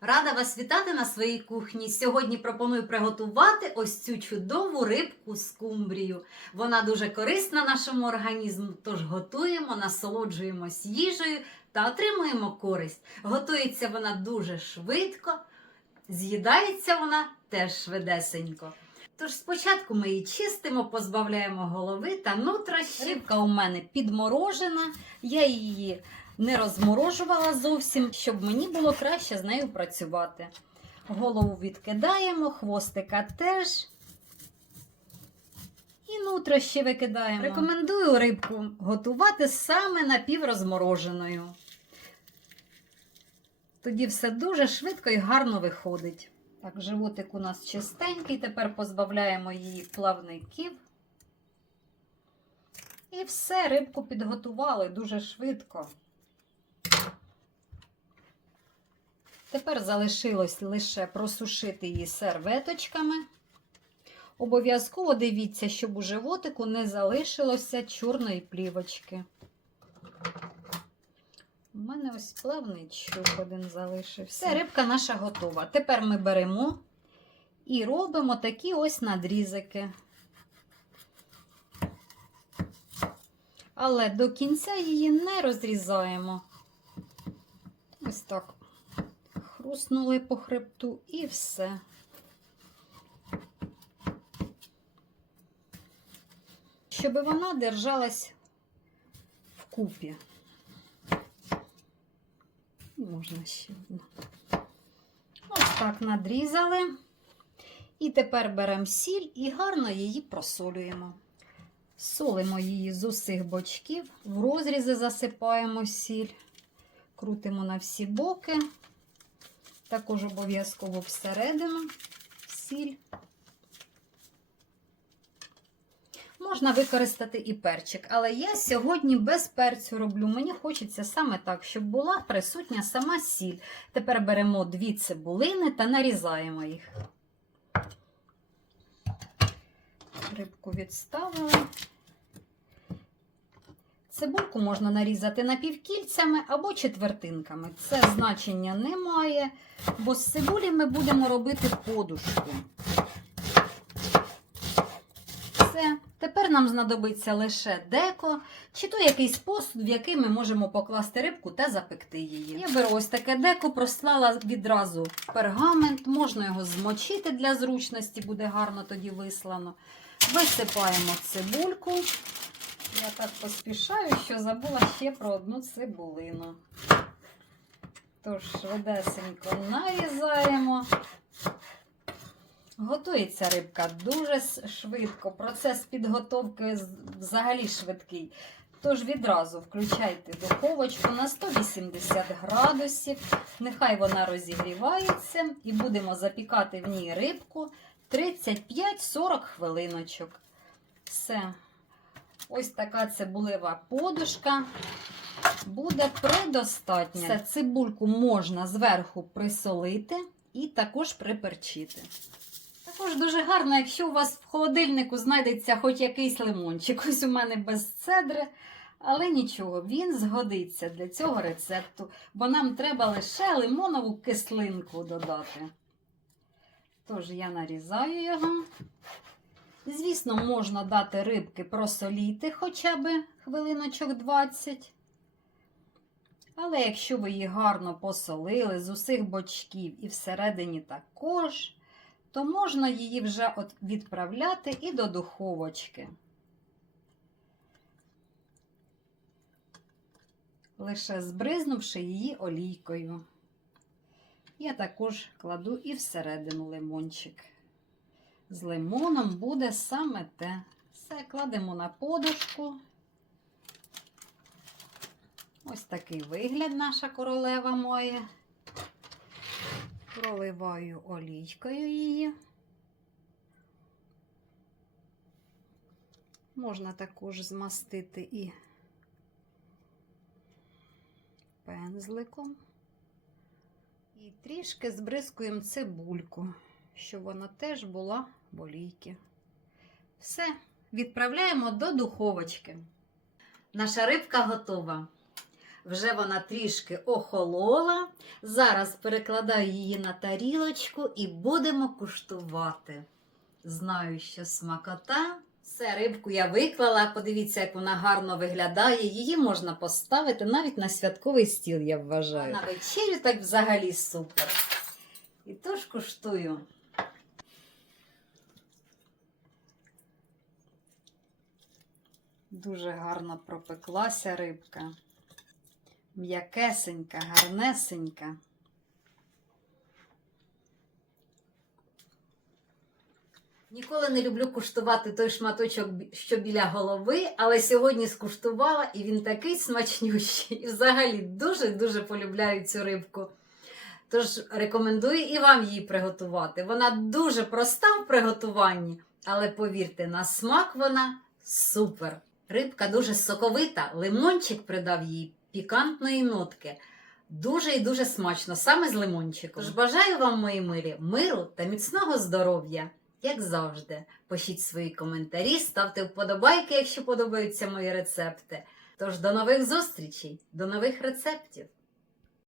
Рада вас вітати на своїй кухні. Сьогодні пропоную приготувати ось цю чудову рибку з кумбрію. Вона дуже корисна нашому організму, тож готуємо, насолоджуємось їжею та отримуємо користь. Готується вона дуже швидко, з'їдається вона теж швидесенько. Тож спочатку ми її чистимо, позбавляємо голови та нутрощів. Рибка у мене підморожена, я її не розморожувала зовсім, щоб мені було краще з нею працювати. Голову відкидаємо, хвостика теж. І нутрощі викидаємо. Рекомендую рибку готувати саме напіврозмороженою. Тоді все дуже швидко і гарно виходить. Так, животик у нас чистенький, тепер позбавляємо її плавників. І все, рибку підготували дуже швидко. Тепер залишилось лише просушити її серветочками. Обов'язково дивіться, щоб у животику не залишилося чорної плівочки. У мене ось плавничок один залишився. Все, рибка наша готова. Тепер ми беремо і робимо такі ось надрізики. Але до кінця її не розрізаємо. Ось так. Хруснули по хребту і все. Щоб вона держалась вкупі. Можна ще одну. Ось так надрізали. І тепер беремо сіль і гарно її просолюємо. Солимо її з усіх бочків, в розрізи засипаємо сіль, крутимо на всі боки, також обов'язково всередину сіль. Можна використати і перчик, але я сьогодні без перцю роблю. Мені хочеться саме так, щоб була присутня сама сіль. Тепер беремо дві цибулини та нарізаємо їх. Рибку відставили. Цибульку можна нарізати напівкільцями або четвертинками. Це значення не має, бо з цибулі ми будемо робити подушку. Все. Тепер нам знадобиться лише деко, чи то якийсь посуд, в який ми можемо покласти рибку та запекти її. Я беру ось таке деко, прослала відразу пергамент, можна його змочити для зручності, буде гарно тоді вислано. Висипаємо цибульку. Я так поспішаю, що забула ще про одну цибулину. Тож, швидесенько нарізаємо. Готується рибка дуже швидко. Процес підготовки взагалі швидкий. Тож відразу включайте духовочку на 180 градусів. Нехай вона розігрівається і будемо запікати в ній рибку 35-40 хвилиночок. Все. Ось така цибулева подушка буде предостатня. Все, цибульку можна зверху присолити і також приперчити. Також дуже гарно, якщо у вас в холодильнику знайдеться хоч якийсь лимончик. Ось у мене без цедри. Але нічого, він згодиться для цього рецепту, бо нам треба лише лимонову кислинку додати. Тож я нарізаю його. Звісно, можна дати рибки просоліти хоча б хвилиночок 20. Але якщо ви її гарно посолили з усіх бочків і всередині також, то можна її вже відправляти і до духовочки. Лише збризнувши її олійкою. Я також кладу і всередину лимончик. З лимоном буде саме те. Все кладемо на подушку. Ось такий вигляд наша королева має. Проливаю олійкою її. Можна також змастити і пензликом. І трішки збризкуємо цибульку, щоб вона теж була в олійки. Все, відправляємо до духовочки. Наша рибка готова. Вже вона трішки охолола. Зараз перекладаю її на тарілочку і будемо куштувати. Знаю, що смакота. Все, рибку я виклала. Подивіться, як вона гарно виглядає. Її можна поставити навіть на святковий стіл, я вважаю. На вечерю так взагалі супер. І тож куштую. Дуже гарно пропеклася рибка. М'якесенька, гарнесенька. Ніколи не люблю куштувати той шматочок, що біля голови, але сьогодні скуштувала і він такий смачнющий. І взагалі дуже-дуже полюбляю цю рибку. Тож рекомендую і вам її приготувати. Вона дуже проста в приготуванні, але повірте, на смак вона супер. Рибка дуже соковита, лимончик придав їй пікантної нотки. Дуже і дуже смачно, саме з лимончиком. Тож бажаю вам, мої милі, миру та міцного здоров'я, як завжди. Пишіть свої коментарі, ставте вподобайки, якщо подобаються мої рецепти. Тож до нових зустрічей, до нових рецептів!